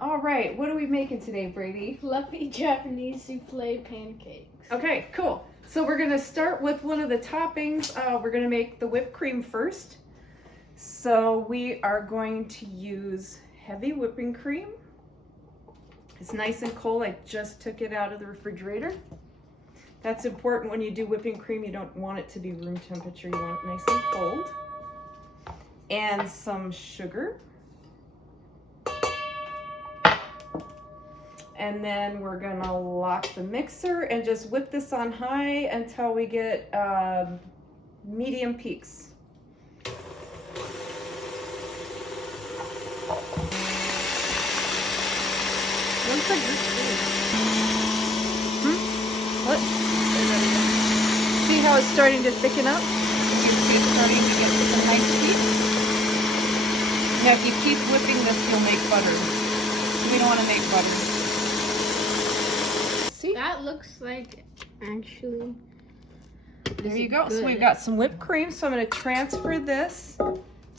All right, what are we making today, Brady? Fluffy Japanese souffle pancakes. Okay, cool. So we're gonna start with one of the toppings. We're gonna make the whipped cream first. So we are going to use heavy whipping cream. It's nice and cold. I just took it out of the refrigerator. That's important when you do whipping cream. You don't want it to be room temperature. You want it nice and cold. And some sugar. And then we're gonna lock the mixer and just whip this on high until we get medium peaks. Looks like this is. What? See how it's starting to thicken up? You see it's starting to get to some nice peak. Now if you keep whipping this, you'll make butter. We don't want to make butter. See? That looks like actually. There you go. So we've got some whipped cream. So I'm going to transfer this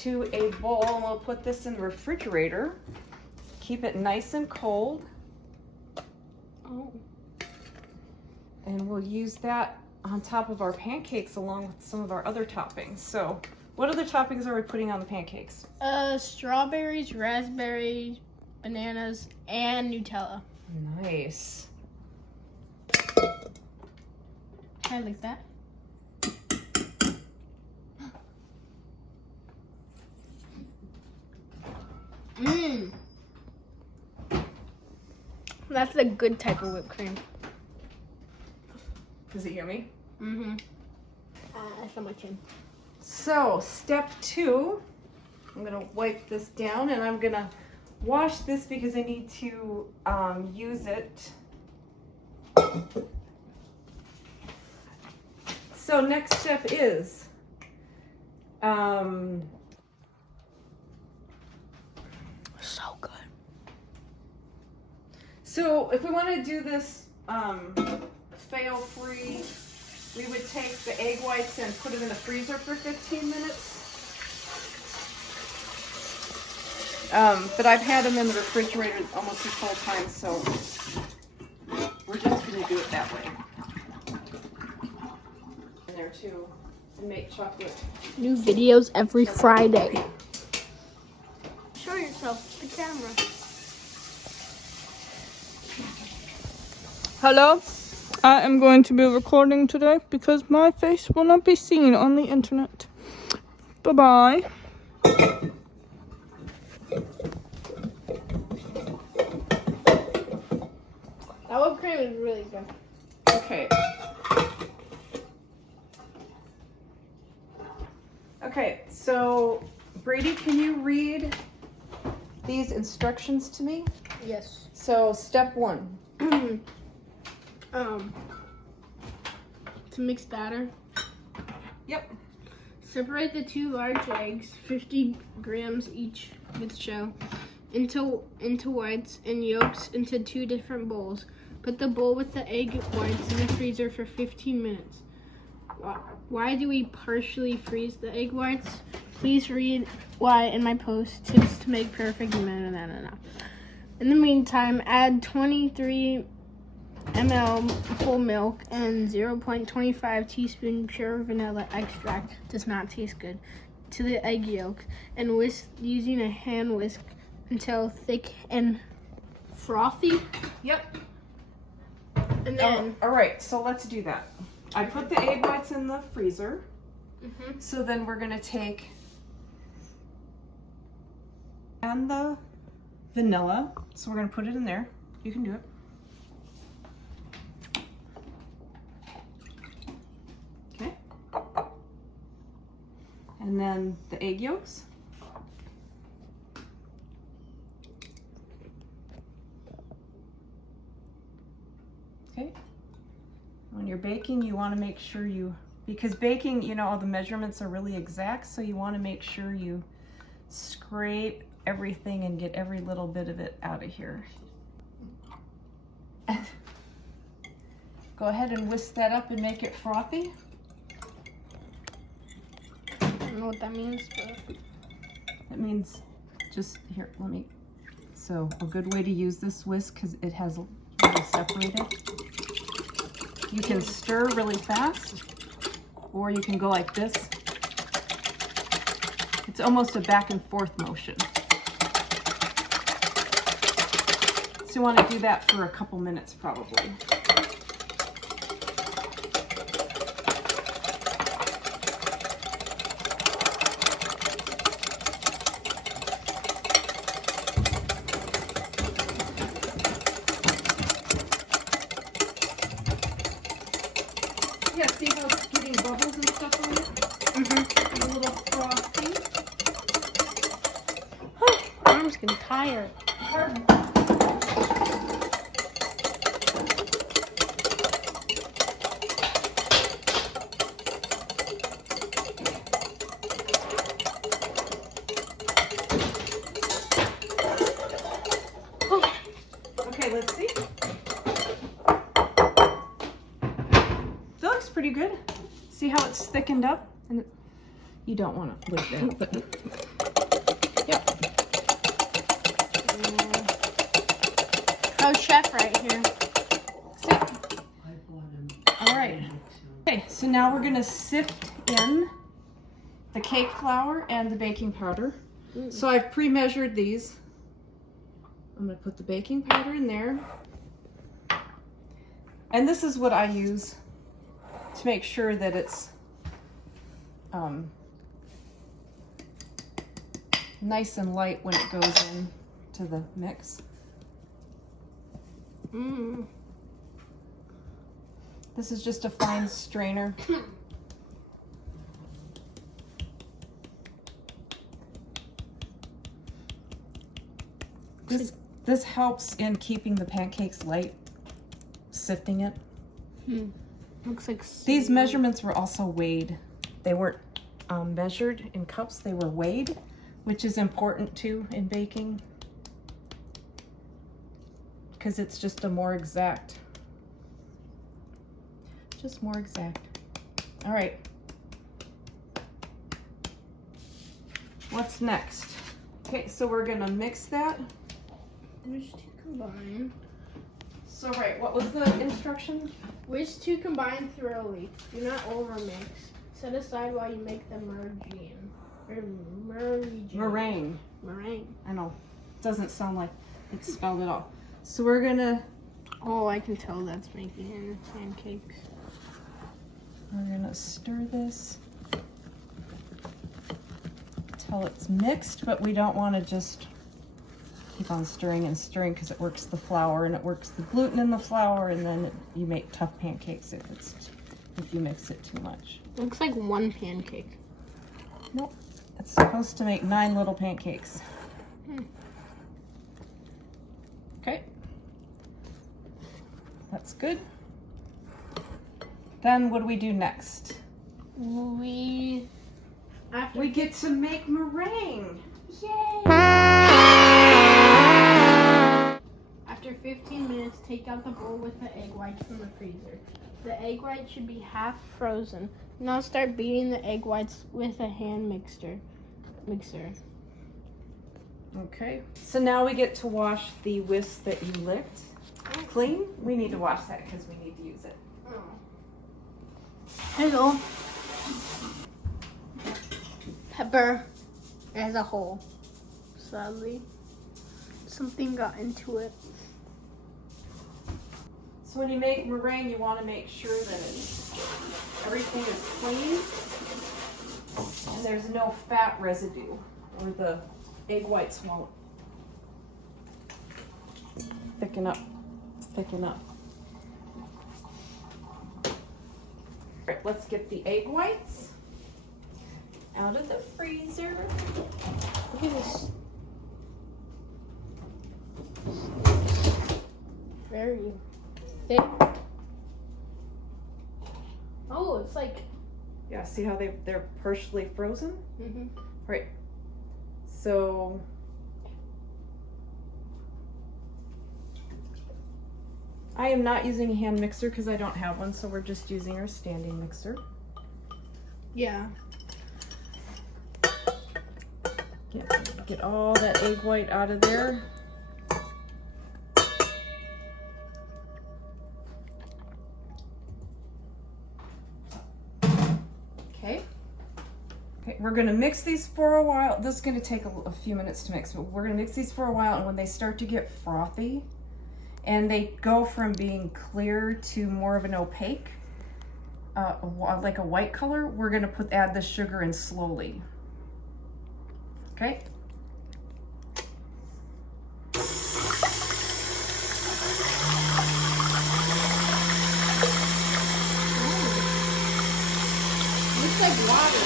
to a bowl and we'll put this in the refrigerator. Keep it nice and cold. Oh. And we'll use that on top of our pancakes along with some of our other toppings. So what other toppings are we putting on the pancakes? Strawberries, raspberries, bananas, and Nutella. Nice. I like that. Mmm. That's a good type of whipped cream. Is it yummy? Mm-hmm. That's on my chin. So step 2, I'm gonna wipe this down and I'm gonna wash this because I need to use it. So next step is So good. so if we want to do this fail-free, we would take the egg whites and put them in the freezer for 15 minutes. But I've had them in the refrigerator almost this whole time, so we're just going to do it that way. In there too, and make chocolate. New videos every Friday. Show yourself the camera. Hello, I am going to be recording today because my face will not be seen on the internet. Bye-bye. That whipped cream is really good. Okay. Okay, so Brady, can you read these instructions to me? Yes. So step 1. To mix batter. Yep. Separate the 2 large eggs, 50 grams each with shell, into whites and yolks into 2 different bowls. Put the bowl with the egg whites in the freezer for 15 minutes. Why do we partially freeze the egg whites? Please read why in my post. Tips to make perfect. In the meantime, add 23 ml whole milk and 0.25 teaspoon pure vanilla extract. Does not taste good. To the egg yolk and whisk using a hand whisk until thick and frothy. Yep. And then all right, so let's do that. I put the egg whites in the freezer. So then we're gonna take and the vanilla. So we're gonna put it in there. You can do it. Okay. And then the egg yolks. Okay. When you're baking, you want to make sure because baking, you know, all the measurements are really exact, so you want to make sure you scrape everything and get every little bit of it out of here. Go ahead and whisk that up and make it frothy. I don't know what that means, but It means just, here, let me So a good way to use this whisk, because it has really separated. You can stir really fast, or you can go like this. It's almost a back and forth motion. So you want to do that for a couple minutes probably. Yeah, see how it's getting bubbles and stuff on it? Mm-hmm. A little frosty. My arm's getting tired. Okay, let's see. That looks pretty good. See how it's thickened up? And you don't want to lick that, but yep. Oh, chef right here. Sit. All right. Okay, so now we're gonna sift in the cake flour and the baking powder. So I've pre-measured these. I'm gonna put the baking powder in there. And this is what I use to make sure that it's nice and light when it goes in to the mix. This is just a fine strainer. This helps in keeping the pancakes light, sifting it. Looks like These measurements were also weighed. They weren't measured in cups, they were weighed, which is important too in baking, because it's just a more exact. All right. What's next? Okay, so we're gonna mix that. Which to combine? So right, what was the instruction? Which to combine thoroughly. Do not overmix. Set aside while you make the Meringue. meringue. I know, doesn't sound like it's spelled at all. So we're gonna Oh, I can tell that's making pancakes. We're gonna stir this till it's mixed, but we don't want to just keep on stirring and stirring, because it works the flour and it works the gluten in the flour, and then you make tough pancakes if you mix it too much. Looks like one pancake. Nope, it's supposed to make 9 little pancakes. Okay, that's good. Then what do we do next? We get to make meringue. Yay! After 15 minutes, take out the bowl with the egg whites from the freezer. The egg white should be half frozen. Now start beating the egg whites with a hand mixer. Okay, so now we get to wash the whisk that you licked clean. We need to wash that because we need to use it. There you go. Pepper as a whole. Sadly, something got into it. So when you make meringue, you want to make sure that everything is clean and there's no fat residue, or the egg whites won't thicken up. All right, let's get the egg whites out of the freezer. Look at this. Very thick. Oh, it's like. Yeah, see how they're partially frozen? Mm-hmm. Right. So I am not using a hand mixer because I don't have one, so we're just using our standing mixer. Yeah. Get all that egg white out of there. we're gonna mix these for a while. This is gonna take a few minutes to mix, but we're gonna mix these for a while, and when they start to get frothy and they go from being clear to more of an opaque, like a white color, we're gonna add the sugar in slowly. Okay? Looks like water.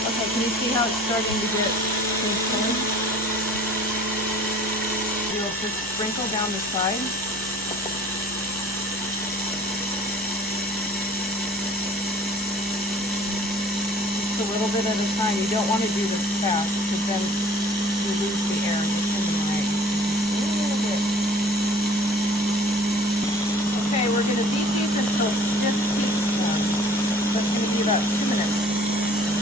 Okay, can you see how it's starting to get transparent? You'll just sprinkle down the side. Just a little bit at a time. You don't want to do this fast because then you lose the air and it's in the way. A little bit. Okay, we're going to beat these until 15 pounds. That's going to be about 2 minutes.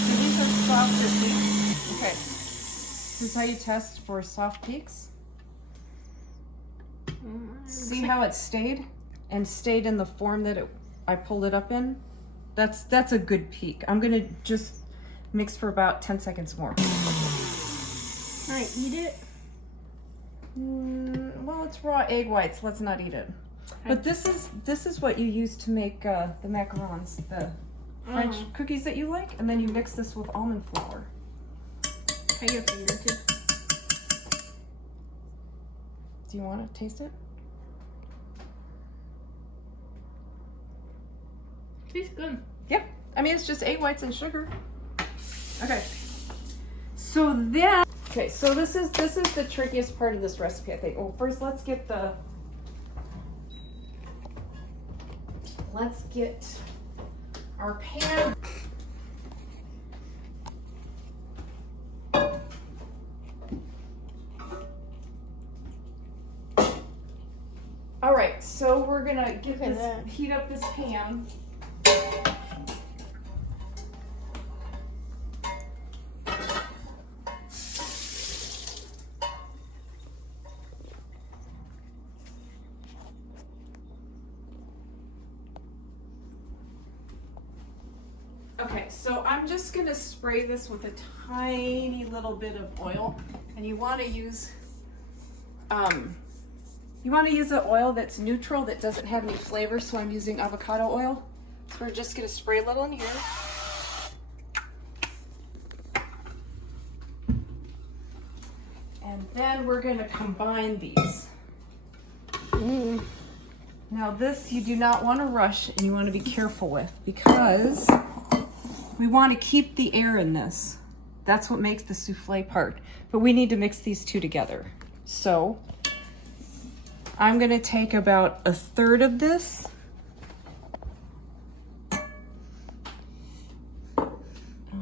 See, these are soft or peaks. Okay. This is how you test for soft peaks. See how it stayed and stayed in the form that I pulled it up in? That's a good peak. I'm gonna just mix for about 10 seconds more. All right, eat it. Well, it's raw egg whites. Let's not eat it. But this is what you use to make the macarons, the French cookies that you like, and then you mix this with almond flour. Try your fingertip. Do you want to taste it? Tastes good. Yeah. I mean, it's just egg whites and sugar. Okay. So then, okay, so this is the trickiest part of this recipe, I think. Well, first let's get our pan. All right, so we're gonna heat up this pan. Okay, so I'm just gonna spray this with a tiny little bit of oil, and you want to use an oil that's neutral, that doesn't have any flavor. So I'm using avocado oil. So we're just gonna spray a little in here. And then we're gonna combine these. Now this you do not want to rush, and you want to be careful with, because we want to keep the air in this. That's what makes the souffle part. But we need to mix these two together. So I'm going to take about a third of this. Oh,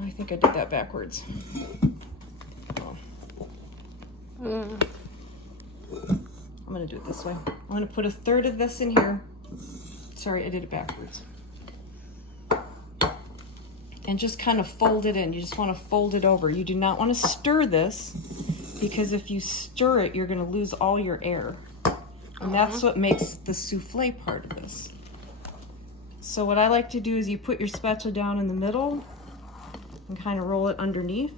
I think I did that backwards. Oh. I'm going to do it this way. I'm going to put a third of this in here. Sorry, I did it backwards. And just kind of fold it in. You just want to fold it over. You do not want to stir this, because if you stir it, you're going to lose all your air. And that's what makes the souffle part of this. So what I like to do is you put your spatula down in the middle and kind of roll it underneath.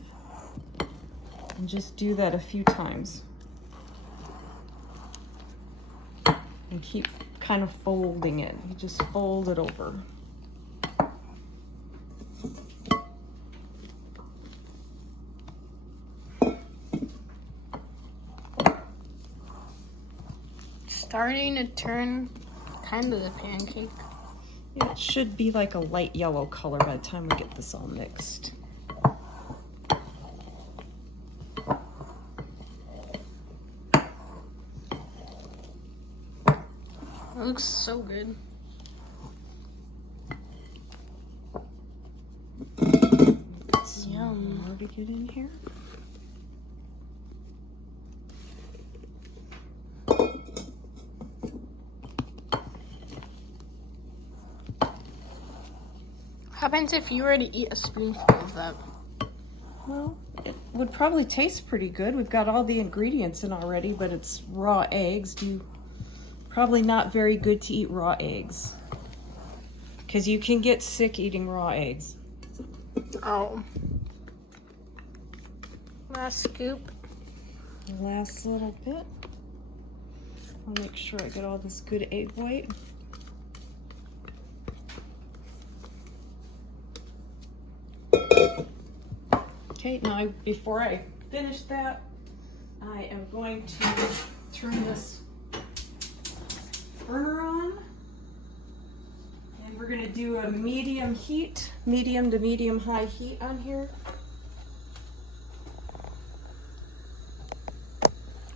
And just do that a few times. And keep kind of folding it. You just fold it over. Starting to turn kind of the pancake. Yeah, it should be like a light yellow color by the time we get this all mixed. It looks so good. Yum. More to get in here. What happens if you were to eat a spoonful of that? Well, it would probably taste pretty good. We've got all the ingredients in already, but it's raw eggs. Probably not very good to eat raw eggs, because you can get sick eating raw eggs. Oh. Last scoop. Last little bit. I'll make sure I get all this good egg white. Okay, now before I finish that, I am going to turn this burner on. And we're gonna do a medium heat, medium to medium high heat on here.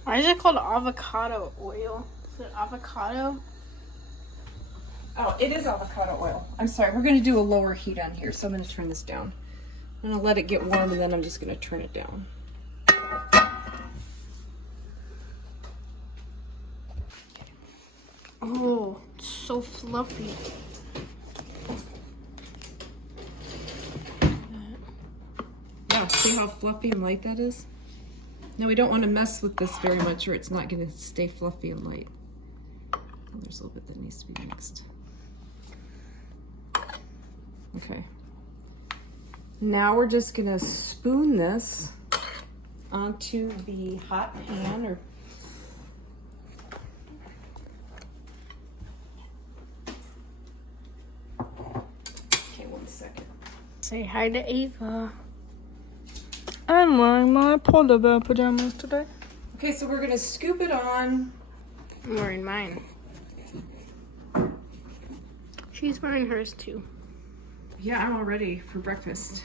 Why is it called avocado oil? Is it avocado? Oh, it is avocado oil. I'm sorry, we're gonna do a lower heat on here, so I'm gonna turn this down. I'm gonna let it get warm and then I'm just gonna turn it down. Oh, it's so fluffy. Yeah, see how fluffy and light that is? Now we don't want to mess with this very much or it's not gonna stay fluffy and light. There's a little bit that needs to be mixed. Okay. Now we're just gonna spoon this onto the hot pan or okay, 1 second. Say hi to Ava. I'm wearing my polar bear pajamas today. Okay, so we're gonna scoop it on. I'm wearing mine. She's wearing hers too. Yeah, I'm all ready for breakfast.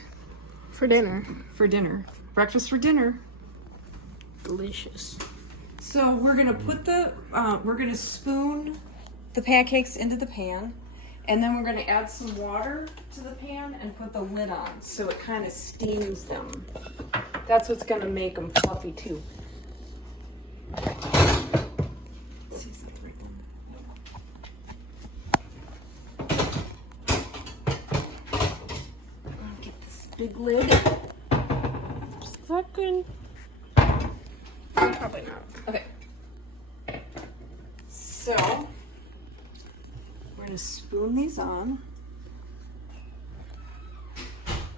For dinner. For dinner. Breakfast for dinner. Delicious. So we're gonna put we're gonna spoon the pancakes into the pan, and then we're gonna add some water to the pan and put the lid on so it kind of steams them. That's what's gonna make them fluffy too. Let's see something right there. I'll get this big lid. Second. Probably not. Okay. So we're gonna spoon these on.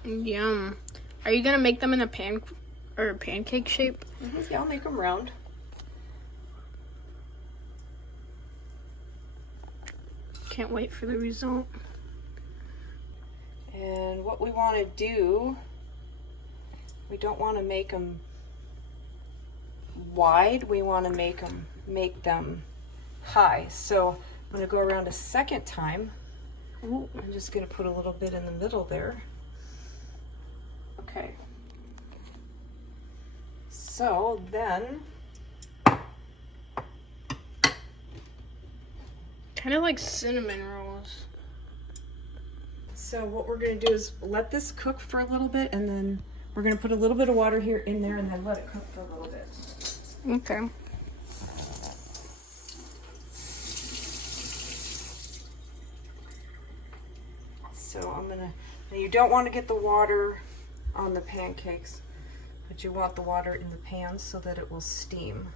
Yum. Are you gonna make them in a pancake shape? Yeah, I'll make them round. Can't wait for the result. And what we want to do, we don't want to make them wide. We want to make them high. So I'm going to go around a second time. Ooh, I'm just going to put a little bit in the middle there. Okay. So then, Kind of like cinnamon rolls. so what we're going to do is let this cook for a little bit, and then we're going to put a little bit of water here in there, and then let it cook for a little bit. Okay. So I'm gonna, now you don't want to get the water on the pancakes, but you want the water in the pan so that it will steam.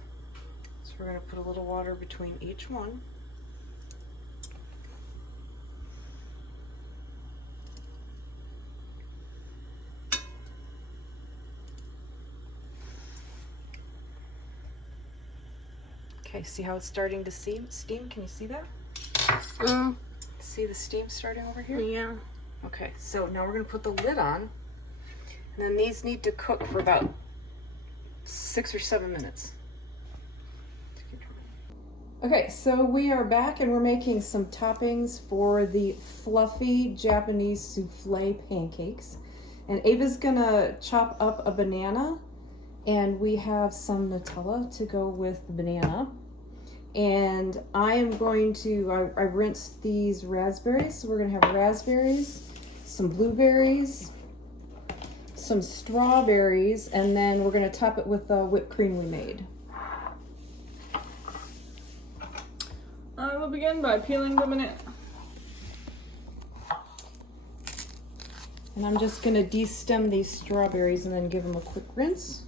So we're gonna put a little water between each one. Okay, see how it's starting to steam? Can you see that? See the steam starting over here? Yeah. Okay, so now we're going to put the lid on, and then these need to cook for about 6 or 7 minutes. Okay, so we are back and we're making some toppings for the fluffy Japanese souffle pancakes. And Ava's gonna chop up a banana, and we have some Nutella to go with the banana. And I am going to, I rinsed these raspberries, so we're gonna have raspberries, some blueberries, some strawberries, and then we're gonna top it with the whipped cream we made. I will begin by peeling the banana. And I'm just gonna de-stem these strawberries and then give them a quick rinse.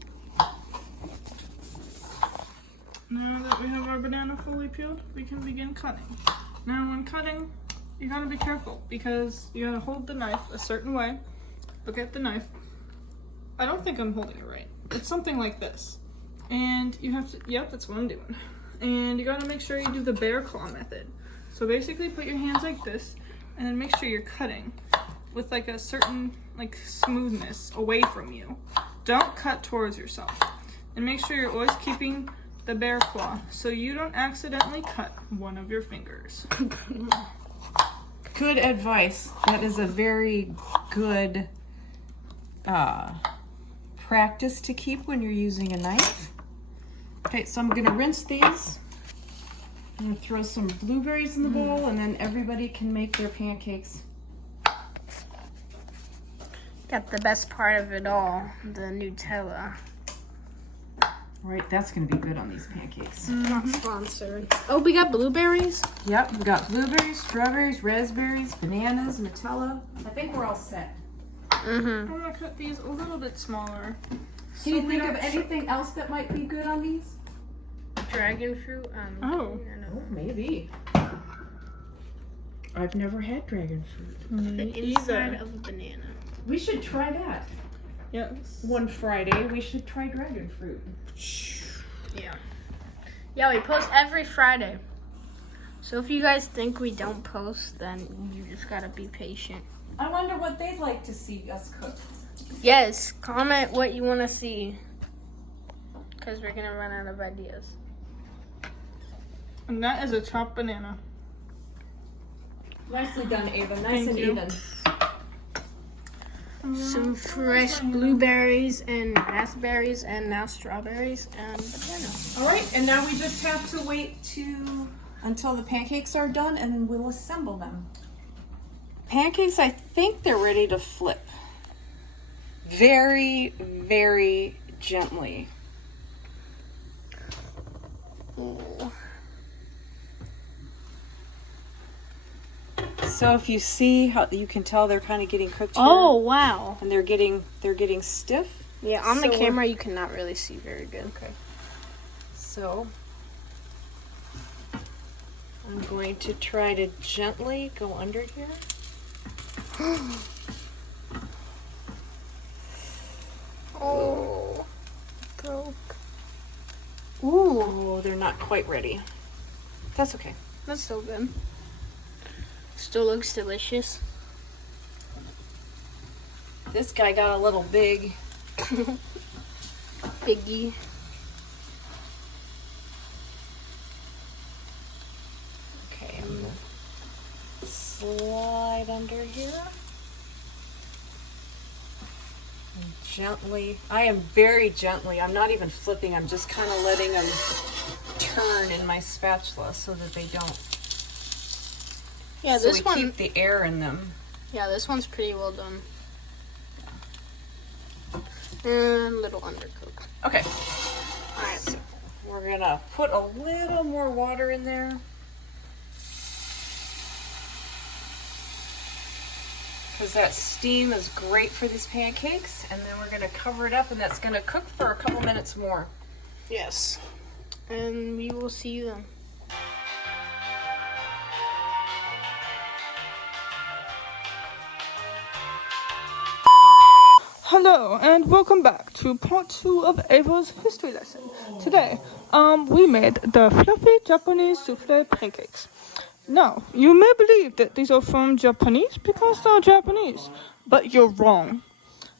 Now that we have our banana fully peeled, we can begin cutting. Now when cutting, you gotta be careful because you gotta hold the knife a certain way, look at the knife. I don't think I'm holding it right. It's something like this. And you have to, yep, that's what I'm doing. And you gotta make sure you do the bear claw method. So basically put your hands like this, and then make sure you're cutting with like a certain like smoothness away from you. Don't cut towards yourself. And make sure you're always keeping the bear claw so you don't accidentally cut one of your fingers. Good advice. That is a very good practice to keep when you're using a knife. Okay, so I'm gonna rinse these. I'm gonna throw some blueberries in the bowl, and then everybody can make their pancakes. Got the best part of it all, the Nutella. Right, that's gonna be good on these pancakes. Not sponsored. Oh, we got blueberries? Yep, we got blueberries, strawberries, raspberries, bananas, Nutella. I think we're all set. Mm-hmm. I'm gonna cut these a little bit smaller. Can you think of anything else that might be good on these? Dragon fruit. Oh. I don't Oh, know. maybe. I've never had dragon fruit. The inside of a banana. We should try that. Yes. One Friday, we should try dragon fruit. Yeah. Yeah, we post every Friday. So if you guys think we don't post, then you just gotta be patient. I wonder what they'd like to see us cook. Yes, comment what you want to see. Because we're gonna run out of ideas. And that is a chopped banana. Nicely done, Ava. Nice Thank and you. even. Some fresh blueberries and raspberries and now strawberries and banana. All right, and now we just have to wait until the pancakes are done, and we'll assemble them. Pancakes, I think they're ready to flip. Very, very gently. Ooh. So if you see how you can tell they're kind of getting cooked here, Oh, wow. and they're getting stiff. Yeah, on the So camera you cannot really see very good. Okay. So I'm going to try to gently go under here. Oh, broke. Ooh, Oh, they're not quite ready. That's okay. that's still good. Still looks delicious. This guy got a little big. Piggy. Okay, I'm gonna slide under here. And gently, I am very gently, I'm not even flipping, I'm just kind of letting them turn in my spatula so that they don't. Yeah, So this we one. keep the air in them. Yeah, this one's pretty well done. And a little undercooked. Okay, Alright. so we're gonna put a little more water in there. Because that steam is great for these pancakes. And then we're gonna cover it up, and that's gonna cook for a couple minutes more. Yes. And we will see you then. Hello and welcome back to part 2 of Ava's history lesson. Today, we made the fluffy Japanese souffle pancakes. Now, you may believe that these are from Japanese because they're Japanese, but you're wrong.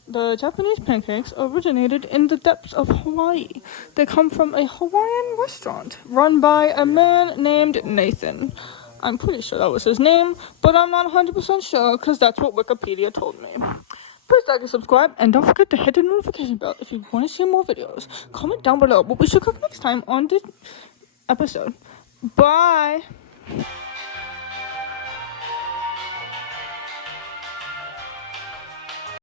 The Japanese pancakes originated in the depths of Hawaii. They come from a Hawaiian restaurant run by a man named Nathan. I'm pretty sure that was his name, but I'm not 100% sure because that's what Wikipedia told me. Please like and subscribe, and don't forget to hit the notification bell if you want to see more videos. Comment down below what we should cook next time on this episode. Bye!